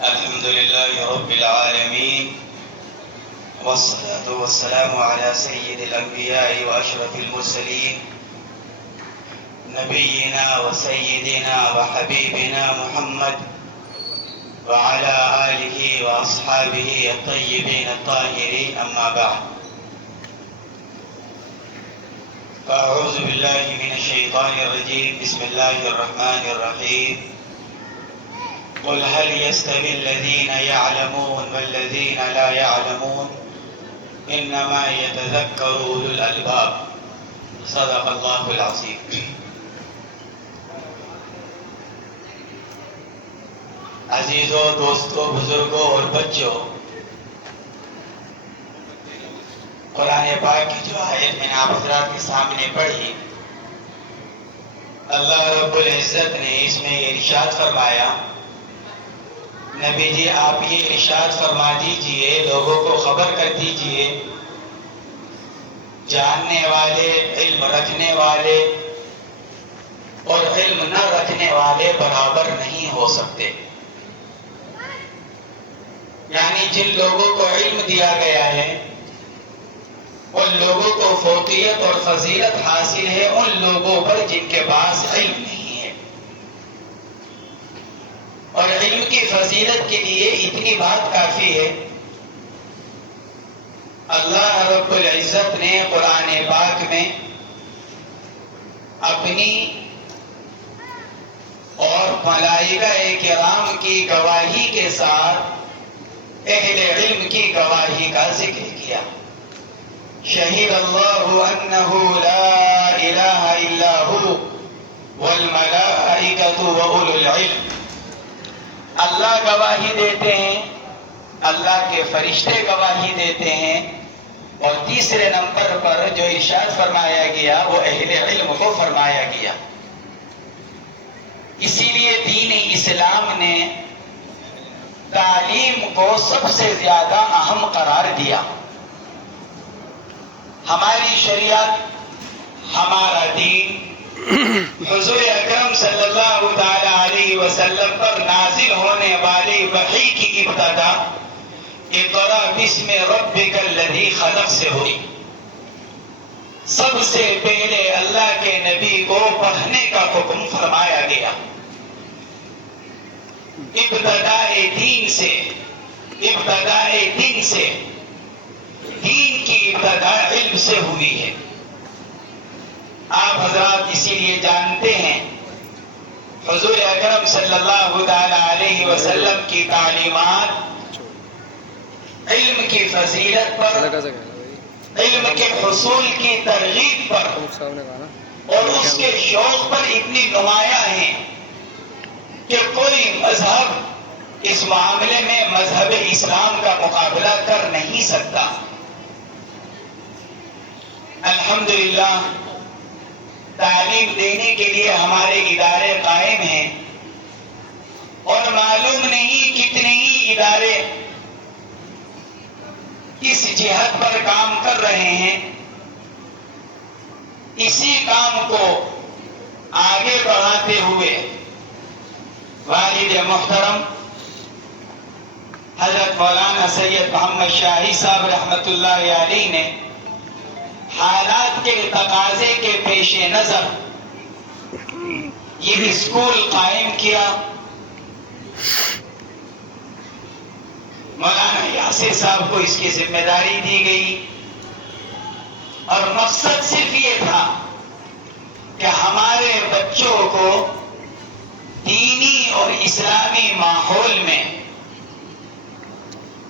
الحمد لله رب العالمين والصلاة والسلام على سيد الأنبياء وأشرف المرسلين نبينا وسيدنا وحبيبنا محمد وعلى آله وأصحابه الطيبين الطاهرين. أما بعد، فأعوذ بالله من الشيطان الرجيم. بسم الله الرحمن الرحيم. قل هل يستوي الذين يعلمون والذين لا يعلمون إنما يتذكر أولو الألباب. صدق الله العظيم. عزیزوں، دوستوں، بزرگوں اور بچوں، قرآن پاک کی جو آیت میں نے آپ حضرات کے سامنے پڑھی، اللہ رب العزت نے اس میں ارشاد فرمایا، نبی جی آپ یہ ارشاد فرما دیجئے، لوگوں کو خبر کر دیجئے، جاننے والے، علم رکھنے والے اور علم نہ رکھنے والے برابر نہیں ہو سکتے. یعنی جن لوگوں کو علم دیا گیا ہے، ان لوگوں کو فوقیت اور فضیلت حاصل ہے ان لوگوں پر جن کے پاس علم نہیں ہے. اور علم کی فضیلت کے لیے اتنی بات کافی ہے، اللہ رب العزت نے قرآن پاک میں اپنی اور ملائکہ کرام کی گواہی کے ساتھ اہل علم کی گواہی کا ذکر کیا. شہید اللہ انہ لا الہ الا ہو والملائکۃ واولو العلم. اللہ گواہی دیتے ہیں، اللہ کے فرشتے گواہی دیتے ہیں، اور تیسرے نمبر پر جو ارشاد فرمایا گیا وہ اہل علم کو فرمایا گیا. اسی لیے دین اسلام نے تعلیم کو سب سے زیادہ اہم قرار دیا. ہماری شریعت، ہمارا دین حضور اکرم صلی اللہ تعالی علیہ وسلم پر نازل ہونے والی وحی کی ابتدا اقرأ بسم ربک الذی خلق سے ہوئی. سب سے پہلے اللہ کے نبی کو پڑھنے کا حکم فرمایا گیا. ابتدائے دین سے دین کی ابتدا علم سے ہوئی ہے. آپ حضرات اسی لیے جانتے ہیں حضور اکرم صلی اللہ تعالی علیہ وسلم کی تعلیمات علم کی فضیلت پر، علم کے حصول کی ترغیب پر اور اس کے شوق پر اتنی نمایاں ہیں کہ کوئی مذہب اس معاملے میں مذہب اسلام کا مقابلہ کر نہیں سکتا. الحمدللہ تعلیم دینے کے لیے ہمارے ادارے قائم ہیں، اور معلوم نہیں کتنے ہی ادارے اس جہت پر کام کر رہے ہیں. اسی کام کو آگے بڑھاتے ہوئے والد محترم حضرت مولانا سید محمد شاہی صاحب رحمۃ اللہ علیہ نے حالات کے تقاضے کے پیش نظر یہ اسکول قائم کیا. مولانا یاسر صاحب کو اس کی ذمہ داری دی گئی، اور مقصد صرف یہ تھا کہ ہمارے بچوں کو دینی اور اسلامی ماحول میں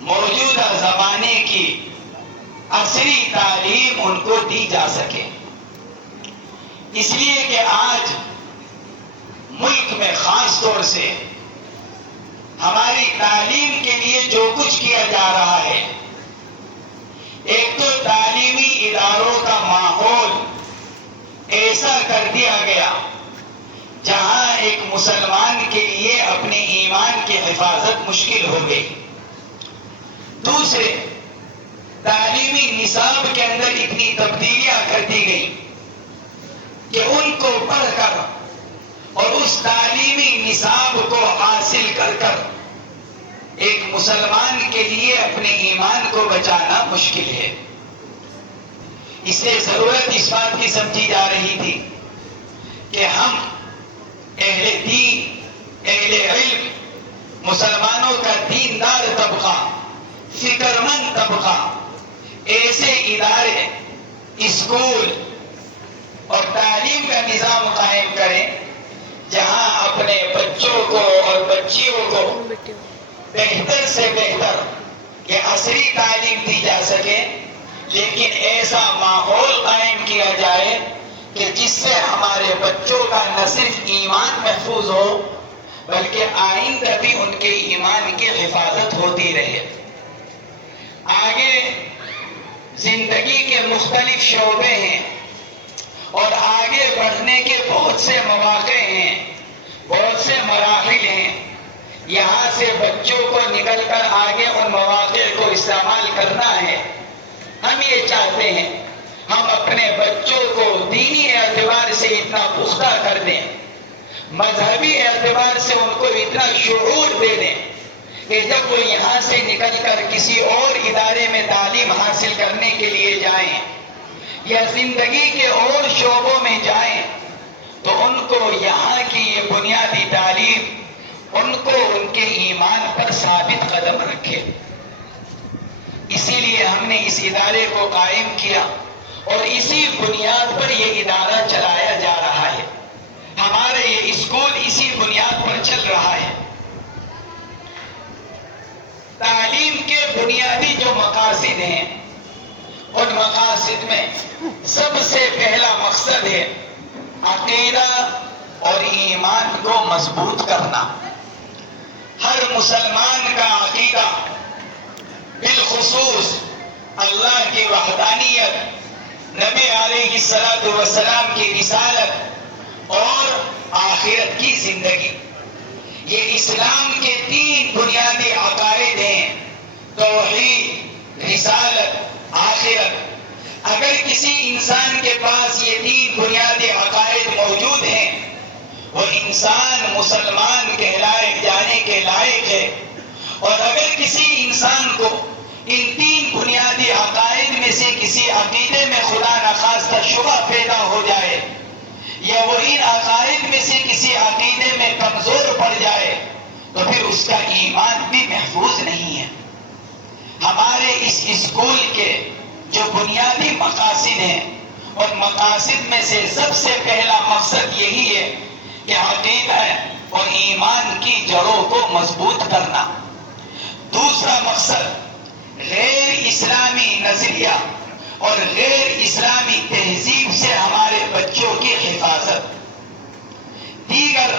موجودہ زمانے کی عصری تعلیم ان کو دی جا سکے. اس لیے کہ آج ملک میں خاص طور سے ہماری تعلیم کے لیے جو کچھ کیا جا رہا ہے، ایک تو تعلیمی اداروں کا ماحول ایسا کر دیا گیا جہاں ایک مسلمان کے لیے اپنے ایمان کی حفاظت مشکل ہو گئی. دوسرے، تعلیمی نصاب کے اندر اتنی تبدیلیاں کر دی گئی کہ ان کو پڑھ کر اور اس تعلیمی نصاب کو حاصل کر کر ایک مسلمان کے لیے اپنے ایمان کو بچانا مشکل ہے. اس لیے ضرورت اس بات کی سمجھی جا رہی تھی کہ ہم اہل دین، اہل علم، مسلمانوں کا دیندار طبقہ، فکر مند طبقہ ایسے ادارے، اسکول اور تعلیم کا نظام قائم کریں جہاں اپنے بچوں کو اور بچیوں کو بہتر سے بہتر کہ عصری تعلیم دی جا سکے، لیکن ایسا ماحول قائم کیا جائے کہ جس سے ہمارے بچوں کا نہ صرف ایمان محفوظ ہو بلکہ آئندہ بھی ان کے ایمان کی حفاظت ہوتی رہے. آگے زندگی کے مختلف شعبے ہیں اور آگے بڑھنے کے بہت سے مواقع ہیں، بہت سے مراحل ہیں. یہاں سے بچوں کو نکل کر آگے ان مواقع کو استعمال کرنا ہے. ہم یہ چاہتے ہیں ہم اپنے بچوں کو دینی اعتبار سے اتنا پختہ کر دیں، مذہبی اعتبار سے ان کو اتنا شعور دے دیں کہ جب وہ یہاں سے نکل کر کسی اور ادارے میں تعلیم حاصل کرنے کے لیے جائیں یا زندگی کے اور شعبوں میں جائیں تو ان کو یہاں کی یہ بنیادی تعلیم ان کو ان کے ایمان پر ثابت قدم رکھے. اسی لیے ہم نے اس ادارے کو قائم کیا اور اسی بنیاد پر یہ ادارہ چلایا جا رہا ہے. ہمارا یہ اسکول اسی بنیاد پر چل رہا ہے. تعلیم کے بنیادی جو مقاصد ہیں ان مقاصد میں سب سے پہلا مقصد ہے عقیدہ اور ایمان کو مضبوط کرنا. ہر مسلمان کا عقیدہ بالخصوص اللہ کی وحدانیت، نبی علیہ الصلوۃ والسلام کی رسالت اور آخرت کی زندگی، یہ اسلام کے 3 بنیادی عقائد ہیں: توحید، رسالت، آخرت. اگر کسی انسان کے پاس یہ 3 بنیادی عقائد موجود ہیں وہ انسان مسلمان کہلائے جانے کے لائق ہے. اور اگر کسی انسان کو ان 3 بنیادی عقائد میں سے کسی عقیدے میں خدا نخواستہ شبہ پیدا ہو جائے یا وہ ان عقائد میں سے کسی عقیدے میں کمزور پڑ جائے تو پھر اس کا ایمان بھی محفوظ نہیں ہے. ہمارے اس اسکول کے جو بنیادی مقاصد ہیں اور مقاصد میں سے سب سے پہلا مقصد یہی ہے کہ عقیدہ اور ایمان کی جڑوں کو مضبوط کرنا. دوسرا مقصد غیر اسلامی نظریہ اور غیر اسلامی تہذیب سے ہمارے بچوں کی حفاظت. دیگر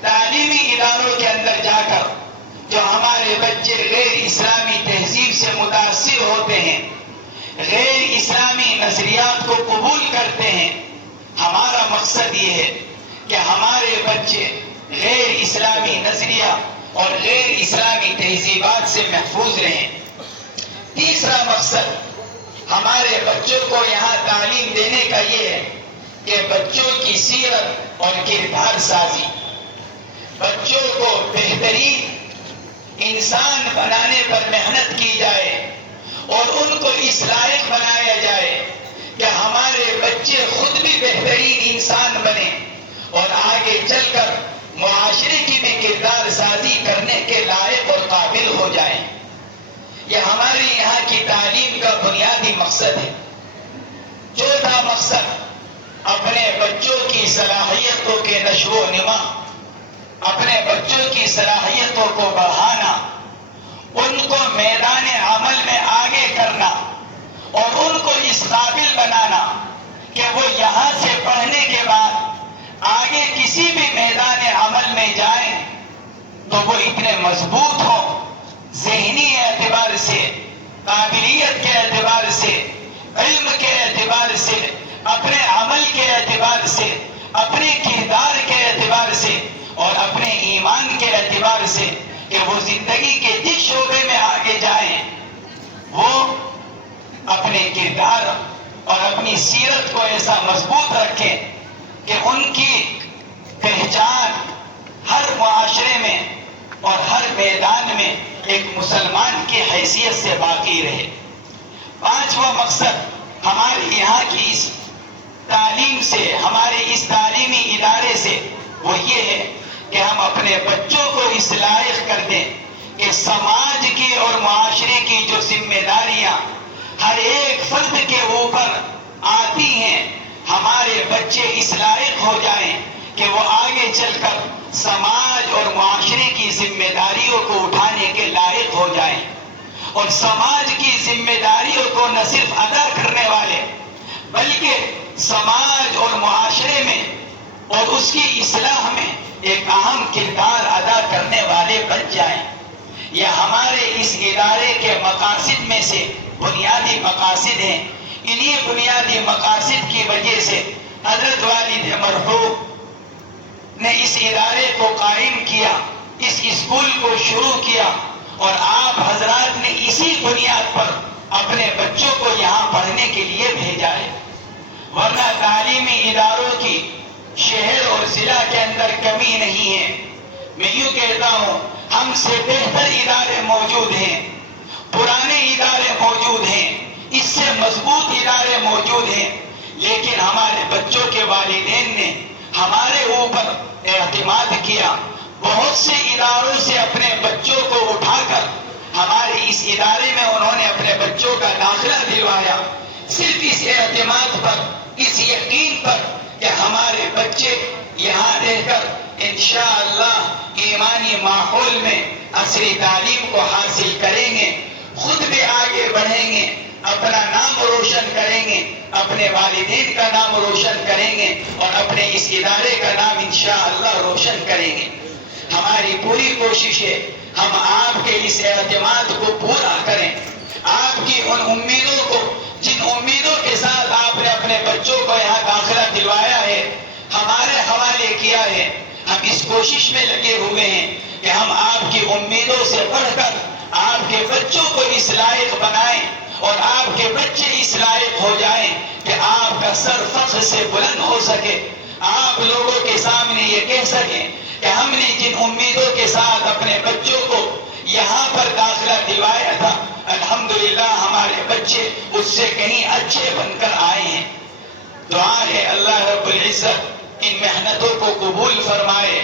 تعلیمی اداروں کے اندر جا کر جو ہمارے بچے غیر اسلامی تہذیب سے متاثر ہوتے ہیں، غیر اسلامی نظریات کو قبول کرتے ہیں، ہمارا مقصد یہ ہے کہ ہمارے بچے غیر اسلامی نظریہ اور غیر اسلامی تہذیبات سے محفوظ رہیں. تیسرا مقصد ہمارے بچوں کو یہاں تعلیم دینے کا یہ ہے کہ بچوں کی سیرت اور کردار سازی، بچوں کو بہترین انسان بنانے پر محنت کی جائے اور ان کو اس لائق بنایا جائے کہ ہمارے بچے خود بھی بہترین انسان بنے اور آگے چل کر معاشرے کی بھی کردار سازی کرنے کے لائق اور قابل ہو جائیں. یہ ہمارے یہاں کی تعلیم کا بنیادی مقصد ہے. چوتھا مقصد اپنے بچوں کی صلاحیتوں کے نشو و نما، اپنے بچوں کی صلاحیتوں کو بڑھانا، ان کو میدان عمل میں آگے کرنا اور ان کو اس قابل بنانا کہ وہ یہاں سے پڑھنے کے بعد آگے کسی بھی میدان عمل میں جائیں تو وہ اتنے مضبوط ہوں، ذہنی اعتبار سے، قابلیت کے اعتبار سے، علم کے اعتبار سے، اپنے عمل کے اعتبار سے، اپنے کردار کے اعتبار سے اور اپنے ایمان کے اعتبار سے کہ وہ زندگی کے جس شعبے میں آگے جائیں وہ اپنے کردار اور اپنی سیرت کو ایسا مضبوط رکھیں کہ ان کی پہچان ہر معاشرے میں اور ہر میدان میں ایک مسلمان کی حیثیت سے باقی رہے۔ پانچواں مقصد ہمارے یہاں کی اس تعلیم سے، ہمارے اس تعلیمی ادارے سے وہ یہ ہے کہ ہم اپنے بچوں کو اس لائق کر دیں کہ سماج کی اور معاشرے کی جو ذمہ داریاں ہر ایک فرد کے اوپر آتی ہیں، ہمارے بچے اس لائق ہو جائیں کہ وہ آگے چل کر سماج اور معاشرے کی ذمہ داریوں کو اٹھانے کے لائق ہو جائیں، اور سماج کی ذمہ داریوں کو نہ صرف ادا کرنے والے بلکہ سماج اور معاشرے میں اور اس کی اصلاح میں ایک اہم کردار ادا کرنے والے بن جائیں۔ یہ ہمارے اس ادارے کے مقاصد میں سے بنیادی مقاصد ہیں۔ انہی بنیادی مقاصد کی وجہ سے حضرت والد مرحوم نے اس ادارے کو قائم کیا، اس اسکول کو شروع کیا، اور آپ حضرات نے اسی بنیاد پر اپنے بچوں کو یہاں پڑھنے کے لیے بھیجا ہے، ورنہ تعلیمی اداروں کی شہر اور ضلع کے اندر کمی نہیں ہے۔ میں یوں کہتا ہوں، ہم سے بہتر ادارے موجود ہیں، پرانے ادارے موجود ہیں، اس سے مضبوط ادارے موجود ہیں، لیکن ہمارے بچوں کے والدین نے ہمارے اوپر اعتماد کیا، بہت سے اداروں سے اپنے بچوں کو اٹھا کر ہمارے اس ادارے میں انہوں نے اپنے بچوں کا داخلہ دلوایا، صرف اس اعتماد پر، اس یقین پر کہ ہمارے بچے یہاں رہ کر انشاءاللہ ایمانی ماحول میں عصری تعلیم کو حاصل کریں گے، خود بھی آگے بڑھیں گے، اپنا نام روشن کریں گے، اپنے والدین کا نام روشن کریں گے، اور اپنے اس ادارے کا نام انشاءاللہ روشن کریں گے۔ ہماری پوری کوشش ہے ہم آپ کے اس اعتماد کو پورا کریں، آپ کی ان امیدوں کو، جن امیدوں کے ساتھ آپ نے اپنے بچوں کو یہاں داخلہ دلوایا ہے، ہمارے حوالے کیا ہے، ہم اس کوشش میں لگے ہوئے ہیں کہ ہم آپ کی امیدوں سے بڑھ کر آپ کے بچوں کو اس لائق بنائیں، اور آپ کے بچے اس لائق ہو جائیں کہ آپ کا سر فخر سے بلند ہو سکے، آپ لوگوں کے سامنے یہ کہہ سکیں کہ ہم نے جن امیدوں کے ساتھ اپنے بچوں کو یہاں پر داخلہ دلوایا تھا، الحمدللہ ہمارے بچے اس سے کہیں اچھے بن کر آئے ہیں۔ دعا ہے اللہ رب العزت ان محنتوں کو قبول فرمائے،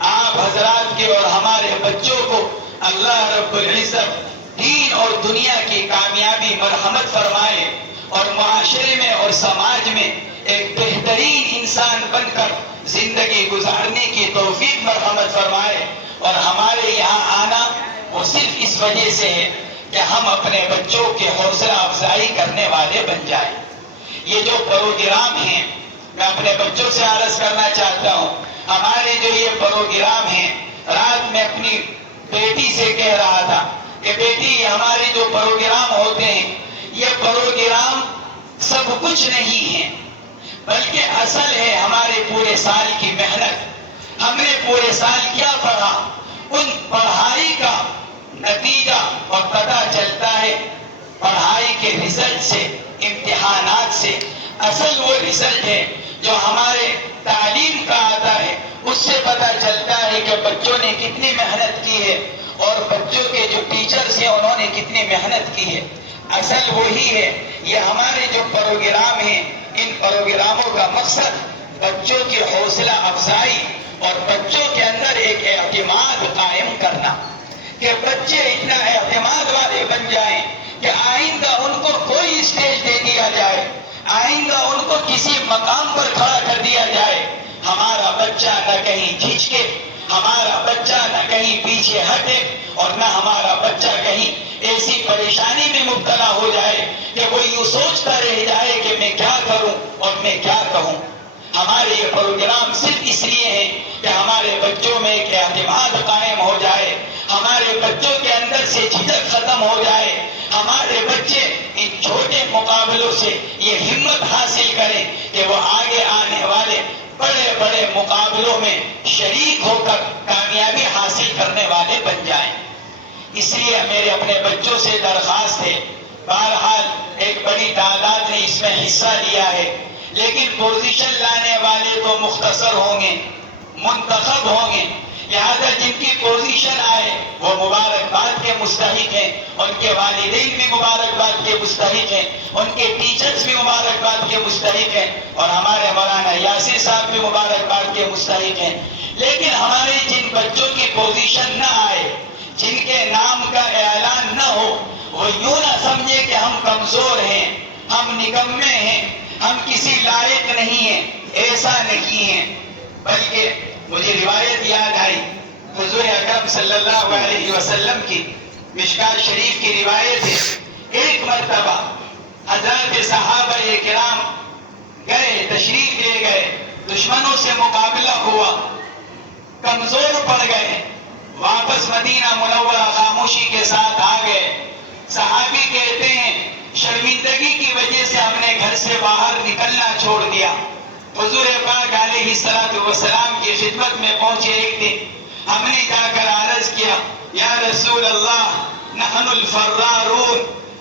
آپ حضرات کے اور ہمارے بچوں کو اللہ رب العزت دین اور دنیا کی کامیابی مرحمت فرمائے، اور معاشرے میں اور سماج میں ایک بہترین انسان بن کر زندگی گزارنے کی توفیق مرحمت فرمائے۔ اور ہمارے یہاں آنا وہ صرف اس وجہ سے ہے کہ ہم اپنے بچوں کے حوصلہ افزائی کرنے والے بن جائیں۔ یہ جو پروگرام ہیں، میں اپنے بچوں سے عرض کرنا چاہتا ہوں، ہمارے جو یہ پروگرام ہیں، رات میں اپنی بیٹی سے کہہ رہا تھا کہ بیٹی ہمارے جو پروگرام ہوتے ہیں، یہ پروگرام سب کچھ نہیں ہے، بلکہ اصل ہے ہمارے پورے سال کی محنت۔ ہم نے پورے سال کیا پڑھا، ان پڑھائی کا نتیجہ اور پتہ چلتا ہے پڑھائی کے رزلٹ سے، امتحانات سے۔ اصل وہ رزلٹ ہے جو ہمارے تعلیم کا آتا ہے، اس سے پتہ چلتا ہے کہ بچوں نے کتنی محنت کی ہے، اور بچوں کے جو ٹیچرز ہیں انہوں نے کتنی محنت کی ہے۔ اصل وہی ہے۔ یہ ہمارے جو پروگرام ہیں، ان پروگراموں کا مقصد بچوں کی حوصلہ افزائی اور بچوں کے اندر ایک اعتماد قائم کرنا، کہ بچے اتنا اعتماد والے بن جائیں کہ آئندہ ان کو کوئی اسٹیج دے دیا جائے، آئندہ ان کو کسی مقام پر کھڑا کر دیا جائے، ہمارا بچہ نہ کہیں جھجکے، ہمارا بچہ نہ کہیں پیچھے ہٹے، اور نہ ہمارا بچہ کہیں ایسی پریشانی میں مبتلا ہو جائے کہ وہ یوں سوچتا رہ جائے کہ میں کیا کروں اور میں کیا کہوں۔ ہمارے یہ پروگرام صرف اس لیے ہیں کہ ہمارے بچوں میں ایک اعتماد قائم ہو جائے، ہمارے بچوں کے اندر سے جھجک ختم ہو جائے، ہمارے بچے ان چھوٹے مقابلوں سے یہ ہمت حاصل کریں کہ وہ آگے آنے والے بڑے بڑے مقابلوں میں شریک ہو کر کامیابی حاصل کرنے والے بن جائیں۔ اس لیے میرے اپنے بچوں سے درخواست ہے، بہرحال ایک بڑی تعداد نے اس میں حصہ لیا ہے، لیکن پوزیشن لانے والے تو مختصر ہوں گے، منتخب ہوں گے، لہذا جن کی پوزیشن آئے وہ مبارکباد کے مستحق ہیں، ان کے والدین بھی مبارکباد کے مستحق ہیں، ان کے ٹیچرز بھی مبارکباد کے مستحق ہیں، اور ہمارے مولانا یاسر صاحب بھی مبارکباد کے مستحق ہیں۔ لیکن ہمارے جن بچوں کی پوزیشن نہ آئے، جن کے نام کا اعلان نہ ہو، وہ یوں نہ سمجھے کہ ہم کمزور ہیں، ہم نکمے ہیں، ہم کسی لائق نہیں ہیں، ایسا نہیں ہے، بلکہ مجھے روایت یاد آئی حضور اکرم صلی اللہ علیہ وسلم کی، مشکات شریف کی روایت ہے، ایک مرتبہ حضرات صحابہ کرام گئے، تشریف لے گئے، دشمنوں سے مقابلہ ہوا، کمزور پڑ گئے، واپس مدینہ منورہ خاموشی کے ساتھ آ گئے۔ صحابی کہتے ہیں شرمندگی کی وجہ سے ہم نے گھر سے باہر نکلنا چھوڑ دیا۔ حضور پاک علیہ الصلوۃ والسلام کی خدمت میں پہنچے ایک دن، ہم نے جا کر عرض کیا یا رسول اللہ نحن الفرارون،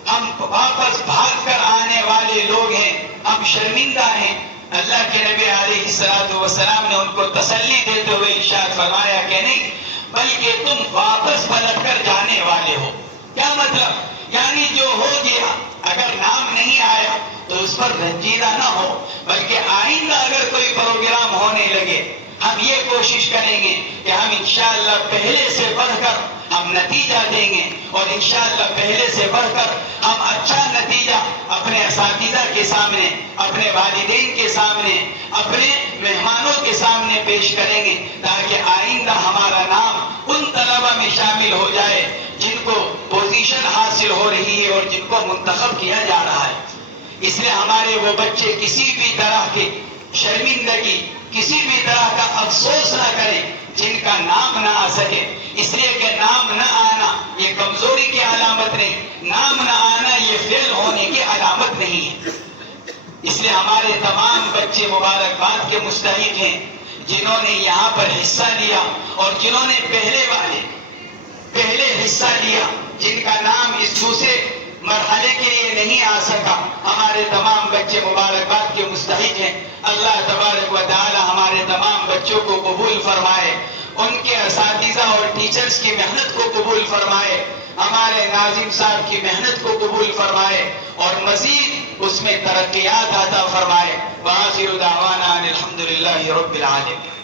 ہم واپس بھاگ کر آنے والے لوگ ہیں، ہم شرمندہ ہیں۔ اللہ کے نبی علیہ الصلوۃ والسلام نے ان کو تسلی دیتے ہوئے ارشاد فرمایا کہ نہیں، بلکہ تم واپس پلٹ کر جانے والے ہو۔ کیا مطلب؟ یعنی جو ہو گیا، اگر نام نہیں آیا تو اس پر رنجیدہ نہ ہو، بلکہ آئندہ اگر کوئی پروگرام ہونے لگے ہم یہ کوشش کریں گے کہ ہم انشاءاللہ پہلے سے بڑھ کر ہم نتیجہ دیں گے، اور انشاءاللہ پہلے سے بڑھ کر ہم اچھا نتیجہ اپنے اساتذہ کے سامنے، اپنے والدین کے سامنے، اپنے مہمانوں کے سامنے پیش کریں گے، تاکہ آئندہ ہمارا نام ان طلبہ میں شامل ہو جائے جن کو پوزیشن حاصل ہو رہی ہے اور جن کو منتخب کیا جا رہا ہے۔ اس لیے ہمارے وہ بچے کسی بھی طرح کی شرمندگی، کسی بھی طرح کا افسوس نہ کریں جن کا نام نہ آ سکے، اس لیے کہ نام نہ آنا یہ کمزوری کی علامت نہیں، نام نہ آنا یہ فیل ہونے کی علامت نہیں ہے۔ اس لیے ہمارے تمام بچے مبارکباد کے مستحق ہیں جنہوں نے یہاں پر حصہ لیا، اور جنہوں نے پہلے حصہ لیا، جن کا نام اس دوسرے مرحلے کے لیے نہیں آ سکا، ہمارے تمام بچے مبارکباد کے مستحق ہیں۔ اللہ تبارک و تعالی ہمارے تمام بچوں کو قبول فرمائے، ان کے اساتذہ اور ٹیچرز کی محنت کو قبول فرمائے، ہمارے ناظم صاحب کی محنت کو قبول فرمائے، اور مزید اس میں ترقیات عطا فرمائے۔ وآخر دعوانا ان الحمد للہ رب العالمین۔